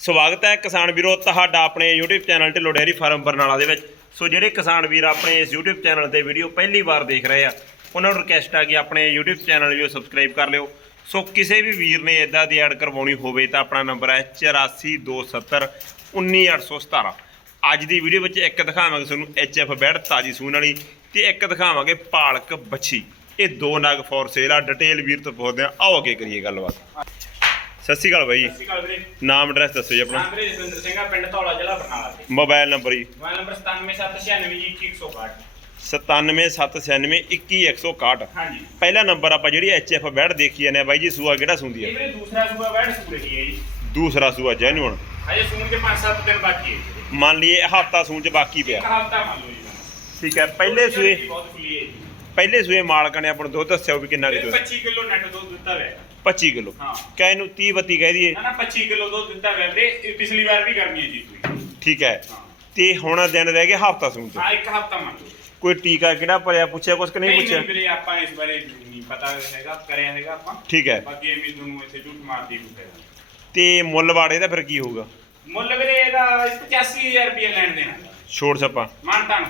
ਸਵਾਗਤ ਹੈ ਕਿਸਾਨ ਵੀਰੋ ਤੁਹਾਡਾ ਆਪਣੇ YouTube channel Dhillon dairy farm Barnala ਦੇ ਵਿੱਚ। ਸੋ ਜਿਹੜੇ ਕਿਸਾਨ ਵੀਰ ਆਪਣੇ ਇਸ YouTube ਚੈਨਲ ਤੇ ਵੀਡੀਓ ਪਹਿਲੀ ਵਾਰ ਦੇਖ ਰਹੇ ਆ, ਉਹਨਾਂ ਨੂੰ ਰਿਕਵੈਸਟ ਆ ਕਿ ਆਪਣੇ YouTube ਚੈਨਲ ਨੂੰ ਸਬਸਕ੍ਰਾਈਬ ਕਰ ਲਿਓ। ਸੋ ਕਿਸੇ ਵੀ ਵੀਰ ਨੇ ਇਦਾਂ ਦੀ ਐਡ ਕਰਵਾਉਣੀ ਹੋਵੇ ਤਾਂ ਆਪਣਾ ਨੰਬਰ ਹੈ 8427 19817 ਅੱਜ ਦੀ ਵੀਡੀਓ ਵਿੱਚ ਇੱਕ ਦਿਖਾਵਾਂਗੇ ਤੁਹਾਨੂੰ ਐਚਐਫ ਬੈਡ ਤਾਜੀ ਸੂਣ ਵਾਲੀ ਤੇ ਇੱਕ ਦਿਖਾਵਾਂਗੇ ਪਾਲਕ ਬੱਛੀ। ਇਹ ਦੋ ਨਗ ਫੋਰ ਸੇਲ ਆ ਡਿਟੇਲ ਵੀਰ ਤੋਂ ਪੁੱਛਦੇ ਆ। ਆਓ ਅੱਗੇ ਕਰੀਏ ਗੱਲਬਾਤ। ਸਤਿ ਸ਼੍ਰੀ ਅਕਾਲ ਬਾਈ। ਸਤਿ ਸ਼੍ਰੀ ਅਕਾਲ ਵੀਰੇ। ਨਾਮ ਐਡਰੈਸ ਦੱਸੋ ਜੀ ਆਪਣਾ। ਨਾਮ ਵੀਰੇ ਜਸਵਿੰਦਰ ਸਿੰਘ ਆ ਪਿੰਡ ਧੌਲਾ ਜ਼ਿਲ੍ਹਾ ਬਰਨਾਲਾ ਮੋਬਾਈਲ ਨੰਬਰ ਜੀ। ਮੋਬਾਈਲ ਨੰਬਰ 977692 ਜੀ 161 977961 ਹਾਂਜੀ। ਪਹਿਲਾ ਨੰਬਰ ਆਪਾਂ ਜਿਹੜੀ ਐਚਐਫ ਬੈਡ ਦੇਖੀ ਜਾਂਦੇ ਆ ਬਾਈ ਜੀ ਸੂਆ ਕਿਹੜਾ ਸੁੰਦੀ ਇਹ ਹੈ ਵੀਰੇ ਦੂਸਰਾ ਸੂਆ ਵੈੜ ਸੂ ਰਹੀ ਹੈ ਜੀ। ਦੂਸਰਾ ਸੂਆ ਜੈਨੂਨ ਹਜੇ ਸੂਣ ਕੇ 5-7 ਦਿਨ ਬਾਕੀ ਹੈ ਜੀ। ਮੰਨ ਲਈਏ ਹਫਤਾ ਸੂਣ ਚ ਬਾਕੀ ਇੱਕ ਪਿਆ ਹਫ਼ਤਾ ਮੰਨ ਲਓ ਜੀ। ਠੀਕ ਹੈ ਪਹਿਲੇ ਸੂਏ ਬਹੁਤ ਖੁੱਲੀ ਹੈ ਜੀ। ਪਹਿਲੇ ਸੂਏ ਮਾਲਕਾਂ ਨੇ ਆਪਾਂ ਨੂੰ ਦੁੱਧ ਦੱਸਿਆ ਵੀ ਕਿੰਨਾ ਕਿਲੋ 25 ਕਿਲੋ ਨੈਟ ਦੁੱਧ ਦਿੱਤਾ ਹੋਇਆ। 25 ਕਿਲੋ। ਹਾਂ। ਕਹੇ ਨੂੰ 30 32 ਕਹਿ ਦਈਏ। ਨਾ ਨਾ 25 ਕਿਲੋ ਦੁੱਧ ਦਿੱਤਾ ਹੋਇਆ ਵੀਰੇ। ਇਹ ਪਿਛਲੀ ਵਾਰ ਵੀ ਕਰਨੀ ਹੈ ਜੀ ਸੂਈ ਠੀਕ ਹੈ। ਹਾਂ। ਤੇ ਹੁਣ ਦਿਨ ਰਹਿ ਗਿਆ ਹਫਤਾ ਸੂਣ ਚ ਹਾਂ ਇੱਕ ਹਫ਼ਤਾ ਮੰਨ ਲਓ। ਕੋਈ ਟੀਕਾ ਕਿਹੜਾ ਭਰਿਆ ਪੁੱਛਿਆ ਕੁਛ ਕਿ ਨਹੀਂ ਪੁੱਛਿਆ? ਵੀਰੇ ਆਪਾਂ ਇਸ ਬਾਰੇ ਨਹੀਂ ਪਤਾ ਹੈਗਾ ਕਰਿਆ ਹੈਗਾ ਆਪਾਂ। ਠੀਕ ਹੈ। ਬਾਕੀ ਐਵੇਂ ਤੁਹਾਨੂੰ ਇੱਥੇ ਝੂਠ ਮਾਰਦੀ ਫਾਇਦਾ ਨਹੀਂ। ਤੇ ਮੁੱਲ ਵਾੜੇ ਦਾ ਫਿਰ ਕੀ ਹੋਊਗਾ? ਮੁੱਲ ਵੀਰੇ ਇਹਦਾ 85000 ਰੁਪਏ ਲੈਣ ਦੇਣਾ। ਛੋੜ ਛੱਪਾ। ਮਾਨਤਾਨ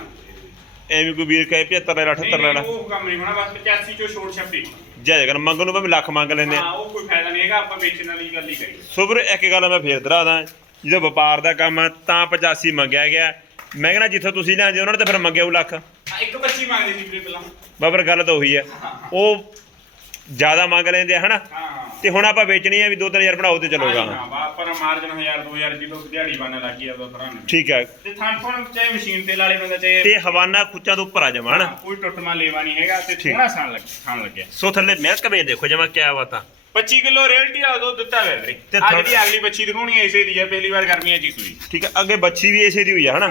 ਐਵੇਂ ਕੋਈ ਵੀਰ ਕਹੇ 75 ਲੈ ਲਾ 78 ਲੈ ਲਾ ਉਹ ਕੰਮ ਨਹੀਂ ਹੋਣਾ ਬਸ 85 ਚੋਂ ਛੋੜ ਛੱਪੀ। ਜੈ ਜਗਨ ਮੰਗਣ ਨੂੰ ਭਾਵੇਂ ਲੱਖ ਮੰਗ ਲੈਂਦੇ ਆ। ਹਾਂ ਉਹ ਕੋਈ ਫਾਇਦਾ ਨਹੀਂ ਹੈਗਾ ਆਪਾਂ ਵੇਚਣ ਵਾਲੀ ਗੱਲ ਹੀ ਕਰੀਏ। ਸੋ ਵੀਰ ਇੱਕ ਗੱਲ ਮੈਂ ਫੇਰ ਦਰਾਦਾ ਜਦੋਂ ਵਪਾਰ ਦਾ ਕੰਮ ਆ ਤਾਂ 85 ਮੰਗਿਆ ਗਿਆ। ਮੈਂ ਕਹਿੰਦਾ ਜਿੱਥੋਂ ਤੁਸੀਂ ਲਿਆਂਦੇ ਉਹਨਾਂ ਨੇ ਤਾਂ ਫਿਰ ਮੰਗਿਆ ਉਹ ਲੱਖ। ਹਾਂ ਇੱਕ ਬੱਚੀ ਮੰਗਦੀ ਸੀ ਵੀਰੇ ਪਹਿਲਾਂ। ਬਾਬਰ ਗੱਲ ਤਾਂ ਉਹੀ ਆ। ਉਹ ਜ਼ਿਆਦਾ ਮੰਗ ਲੈਂਦੇ ਆ ਹਨਾ? ਹਾਂ। ਤੇ ਹੁਣ ਆਪਾਂ ਵੇਚਣੀ ਆ ਵੀ 2-3000 ਬਣਾਓ ਤੇ ਚਲੋਗਾ। ਪਰ ਮਾਰਜਨ 1000 2000 ਕਿਲੋ ਦਿਹਾੜੀ ਬਣਨ ਲੱਗੀ ਆ ਦੋ ਤਰ੍ਹਾਂ ਨਾਲ ਠੀਕ ਹੈ ਤੇ ਥਾਂ ਥਾਂ ਚਾਹੇ ਮਸ਼ੀਨ ਤੇ ਲਾਲੇ ਬੰਦਾ ਚਾਹੇ ਤੇ ਹਵਾਨਾ ਖੁੱਚਾਂ ਤੋਂ ਉੱਪਰ ਆ ਜਾਵਾਂ ਕੋਈ ਟੁੱਟਮਾ ਲੇਵਾ ਨਹੀਂ ਹੈਗਾ ਤੇ। ਥੋੜਾ ਸਾਨ ਲੱਗ ਖਾਣ ਲੱਗਿਆ। ਸੋ ਥੱਲੇ ਮਿਲਕ ਵੇ ਦੇਖੋ ਜਮਾ ਕਿਆ ਬਾਤਾਂ 25 ਕਿਲੋ ਰੇਲਟੀ ਆ ਦੋ ਦਿੱਤਾ ਹੋਇਆ ਵੀਰੇ। ਆ ਜਿਹੜੀ ਅਗਲੀ ਬੱਚੀ ਦਿਖਾਉਣੀ ਹੈ ਇਸੇ ਦੀ ਹੈ ਪਹਿਲੀ ਵਾਰ ਗਰਮੀਆਂ ਚ ਸੂਈ। ਠੀਕ ਹੈ ਅੱਗੇ ਬੱਚੀ ਵੀ ਇਸੇ ਦੀ ਹੋਈ ਆ ਹਨਾ?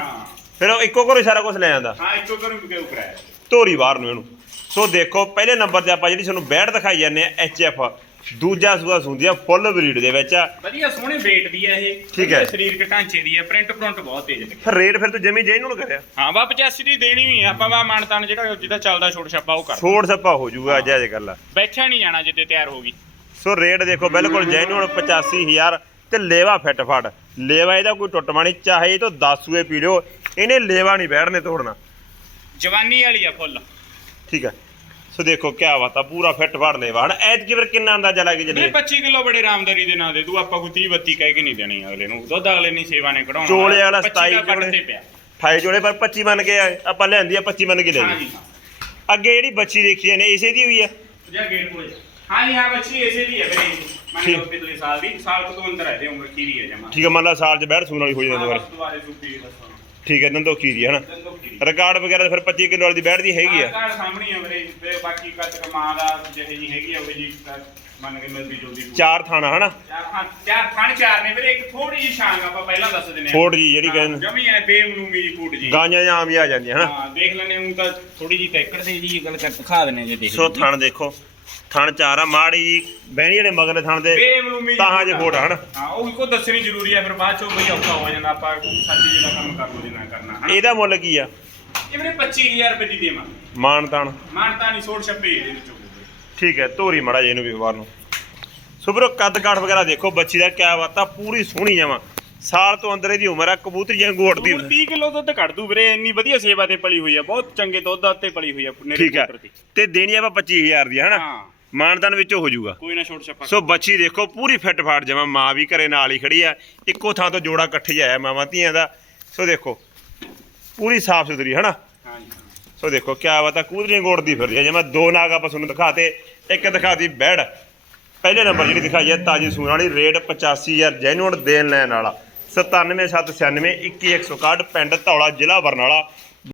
ਫਿਰ ਉਹ ਇੱਕੋ ਘਰੋਂ ਸਾਰਾ ਕੁਝ ਲੈ ਜਾਂਦਾ ਹਾਂ ਇੱਕੋ ਕਰੂ ਕਿ ਉਪਰ ਧੋਰੀ ਬਾਹਰ ਨੂੰ ਇਹਨੂੰ। ਸੋ ਦੇਖੋ ਪਹਿਲੇ ਨੰਬਰ ਤੇ ਆਪਾਂ ਜਿਹੜੀ ਤੁਹਾਨੂੰ ਬੈਟ ਦਿਖਾਈ ਜਾਂਦੇ ਆ ਐਚਐਫ ਦੂਜਾ ਸੂਆ ਸੁੰਦੀ ਆ ਫੁੱਲ ਬਰੀਡ ਦੇ ਵਿੱਚ ਆ। ਵਧੀਆ ਸੋਹਣੇ weight ਦੀ ਹੈ ਇਹ। ਠੀਕ ਹੈ। ਸਰੀਰਕ ਢਾਂਚੇ ਦੀ ਹੈ ਪ੍ਰਿੰਟ ਪ੍ਰਿੰਟ ਬਹੁਤ ਤੇਜ਼ ਲੱਗੀ ਫਿਰ ਰੇਟ ਫਿਰ ਤੂੰ ਜਮੀ ਜੈਨ ਨੂੰ ਕਰਿਆ। ਹਾਂ ਬਾ 85 ਦੀ ਦੇਣੀ ਹੋਈ ਹੈ ਆਪਾਂ ਵਾ ਮਾਨਤਾਨ ਜਿਹੜਾ ਜਿਹਦਾ ਚੱਲਦਾ ਛੋਟ ਛੱਪਾ ਉਹ ਕਰ। ਛੋੜ ਸੱਪਾ ਹੋ ਜਾਊਗਾ ਅੱਜ ਗੱਲ ਆ ਬੈਠਿਆ ਨਹੀਂ ਜਾਣਾ ਜਿੱਦੇ ਤਿਆਰ ਹੋ ਗਈ। ਸੋ ਰੇਟ ਦੇਖੋ ਬਿਲਕੁਲ ਜੈਨੂਨ 85000 ਤੇ ਲੇਵਾ ਫਿੱਟ ਫੜ। ਲੇਵਾ ਇਹਦਾ ਕੋਈ ਟੁੱਟਮਾ ਨਹੀਂ ਚਾਹੇ ਇਹ ਤੋਂ 10 ਸੂਏ ਪੀ ਲਿਓ ਇਹਨੇ ਲੇਵਾ ਨਹੀਂ ਬੈਠਨੇ ਤੋੜਨਾ। ਜਵਾਨੀ ਵਾਲੀ ਆ ਫੁੱਲ। ਠੀਕ ਹੈ। ਸੋ ਦੇਖੋ ਕਿਆ ਬਾਤ ਆ ਪੂਰਾ ਫਿੱਟ ਫੜ ਲੇਵਾ ਹਣ ਐਤ ਕੀ ਫਿਰ ਕਿੰਨਾ ਅੰਦਾਜ਼ਾ ਲੱਗ ਵੀਰੇ ਜਲੇ 25 ਕਿਲੋ ਬੜੇ ਰਾਮਦਾਰੀ ਦੇ ਨਾਂ ਦੇ ਤੂੰ ਆਪਾਂ ਕੋਈ 30 32 ਕਹਿ ਕੇ ਨਹੀਂ ਦੇਣੀ ਅਗਲੇ ਨੂੰ। ਦੁੱਧ ਅਗਲੇ ਨਹੀਂ ਸੇਵਾ ਨੇ ਕਢਾਉਣਾ। ਚੋਲੇ ਵਾਲਾ 25 ਦਾ 27 ਕੱਟ ਚੋਲੇ। ਤੇ ਪਿਆ। 28 ਜੋੜੇ ਪਰ 25 ਮੰਨ ਕੇ ਆਏ। ਆਪਾਂ ਲਿਆਂਦੀ ਆ 25 ਮੰਨ ਕੇ ਲੈ ਲਈ ਅੱਗੇ ਜਿਹੜੀ ਬੱਚੀ ਦੇਖੀ ਨੇ ਇਸੇ ਦੀ ਹੋਈ ਆ? ਜਾ ਗੇਟ ਕੋਲੇ। ਹਾਂ ਜੀ ਹਾਂ ਬੱਚੀ ਇਸੇ ਦੀ ਹੈ ਵੀਰੇ ਮੰਨ। ਲਓ ਪਿਛਲੇ ਸਾਲ ਦੀ। ਸਾਲ ਤੋਂ ਅੰਦਰ ਹੈ ਤੇ ਉਮਰ ਖੀਰੀ ਹੈ ਜਮਾ। ਠੀਕ ਹੈ ਮੰਨ ਲਾ ਸਾਲ ਚ ਬੈਠ ਸੂਣ ਵਾਲੀ ਹੋ ਜਾਂਦੀ ਦੁਬਾਰਾ। ਦੁਬਾਰੇ ਸੁੱਕੀ ਦੱਸੋ ਠੀਕ ਹੈ ਦੰਦੋ ਖੀਰੀ ਹੈ ਹਨਾ? ਦੰਦੋ ਰਿਕਾਰਡ ਵਗੈਰਾ ਫਿਰ 25 ਕਿਲੋ ਵਾਲੀ ਦੀ ਬੈਠ ਦੀ ਹੈਗੀ ਆ। ਕਾਰ ਸਾਹਮਣੇ ਆ ਵੀਰੇ ਤੇ ਬਾਕੀ ਕੱਟ ਕਮਾਂ ਦਾ ਜਿਹੇ ਜੀ ਹੈਗੀ ਆ ਉਹ ਜੀ ਮੰਨ ਕੇ ਮਿਲਦੀ ਜੁਲਦੀ ਪੂਰੀ। ਚਾਰ ਥਾਣਾ ਹਨਾ? ਚਾਰ ਹਾਂ ਚਾਰ ਥਣ ਚਾਰ ਨੇ ਵੀਰੇ ਇੱਕ ਥੋੜੀ ਜਿਹੀ ਛਾਂਗ ਆਪਾਂ ਪਹਿਲਾਂ ਦੱਸ ਦਿੰਦੇ ਫੋਟ ਜੀ ਜਿਹੜੀ ਕਹਿੰਦੇ ਜਮੀ ਐ ਬੇਮਨੂਮੀ ਜੀ ਫੂਟ ਜੀ। ਗਾਂਆਂ ਜਾਂ ਆਮ ਹੀ ਆ ਜਾਂਦੀਆਂ ਹਨਾ? ਹਾਂ ਦੇਖ ਲੈਣੇ ਹੁਣ ਤਾਂ ਥੋੜੀ ਜਿਹੀ ਟੈਕੜ ਦੇ ਜੀ ਗੱਲ ਕਰ ਦਿਖਾ ਦਿੰਨੇ ਜੇ ਦੇਖ ਸੋ ਥਣ ਦੇਖੋ। ਥਣ ਚਾਰ ਆ ਮਾੜੀ ਜੀ ਬਹਿਣੀ ਜਿਹੜੇ ਮਗਰਲੇ ਥਣ ਦੇ ਬੇਮਨੂਮੀ ਜੀ ਤਾਹਾਂ ਜੇ ਫੋਟ ਆ, ਹਨਾ? ਹਾਂ ਉਹ ਕੋ ਦੱਸਣੀ ਜ਼ਰੂਰੀ ਹੈ ਫਿਰ ਬਾਅਦ ਚੋਂ ਬਈ ਔਖਾ ਹੋ ਜਾਂਦਾ ਆਪਾਂ ਸੱਚ ਜੀ ਦਾ ਕੰਮ ਕਰ ਲੋ ਜਿੰਨਾ ਕਰਨਾ ਹਨਾ? ਇਹਦਾ ਮੁੱਲ ਕੀ ਆ? ਇਹ ਵੀਰੇ 25000 ਰੁਪਏ ਦੀ ਦੇਵਾਂ ਮਾਨ ਤਾਨ ਮਾਨਤਾ ਨਹੀਂ ਛੋੜ ਛੱਪੇ ਇਹਦੇ ਵਿੱਚੋਂ। ਠੀਕ ਹੈ ਧੋਰੀ ਮੜਾ ਜੇ ਇਹਨੂੰ ਵੀ ਵਾਰ ਨੂੰ। ਸੋ ਵੀਰੋ ਕੱਦ ਕਾਠ ਵਗੈਰਾ ਦੇਖੋ ਬੱਚੀ ਦਾ ਕਿਆ ਬਾਤ ਆ ਪੂਰੀ ਸੋਹਣੀ ਜਾਵਾਂ ਸਾਲ ਤੋਂ ਅੰਦਰ ਇਹਦੀ ਉਮਰ ਆ ਕਬੂਤਰੀ ਵਾਂਗੂ ਉੱਡਦੀ ਦੂਰ 30 ਕਿਲੋ ਦੁੱਧ ਕੱਢ ਦੂ ਵੀਰੇ ਇੰਨੀ ਵਧੀਆ ਸੇਵਾ ਤੇ ਪਲੀ ਹੋਈ ਆ ਬਹੁਤ ਚੰਗੇ ਦੁੱਧ ਉੱਤੇ ਪਲੀ ਹੋਈ ਆ ਠੀਕ ਹੈ ਕਬੂਤਰ ਦੀ। ਤੇ ਦੇਣੀ ਆਪਾਂ 25000 ਦੀ ਹਨਾ? ਹਾਂ। ਮਾਨਦਾਨ ਵਿੱਚੋਂ ਹੋ ਜਾਊਗਾ। ਕੋਈ ਨਾ ਛੋੜ ਛੱਪਾ ਸੋ ਬੱਚੀ ਦੇਖੋ ਪੂਰੀ ਫਿੱਟ ਫਾਟ ਜਾਵਾਂ ਮਾਂ ਵੀ ਘਰੇ ਨਾਲ ਹੀ ਖੜੀ ਆ ਇੱਕੋ ਥਾਂ ਤੋਂ ਜੋੜਾ ਇਕੱਠੇ ਆਇਆ ਮਾਵਾਂ ਧੀਆਂ ਦਾ। ਸੋ ਦੇਖੋ ਪੂਰੀ ਸਾਫ਼ ਸੁਥਰੀ ਹਨਾ? ਹਾਂ। ਜੀ ਸੋ ਦੇਖੋ ਕਿਆ ਬਾਤ ਆ ਕੂਦਰੀਆਂ ਗੋੜਦੀ ਫਿਰਦੀ ਆ। ਜੇ ਮੈਂ ਦੋ ਨਾਗ ਆਪਾਂ ਤੁਹਾਨੂੰ ਦਿਖਾਤੇ ਇੱਕ ਦਿਖਾਤੀ ਬੈੜ। ਪਹਿਲੇ ਨੰਬਰ ਜਿਹੜੀ ਦਿਖਾਈ ਹੈ ਤਾਜੀ ਸੂਣ ਵਾਲੀ ਰੇਟ 85000 ਜੈਨੂਨ ਦੇਣ ਲੈਣ ਵਾਲਾ। 97796 21161 ਪਿੰਡ ਧੌਲਾ ਜ਼ਿਲ੍ਹਾ ਬਰਨਾਲਾ।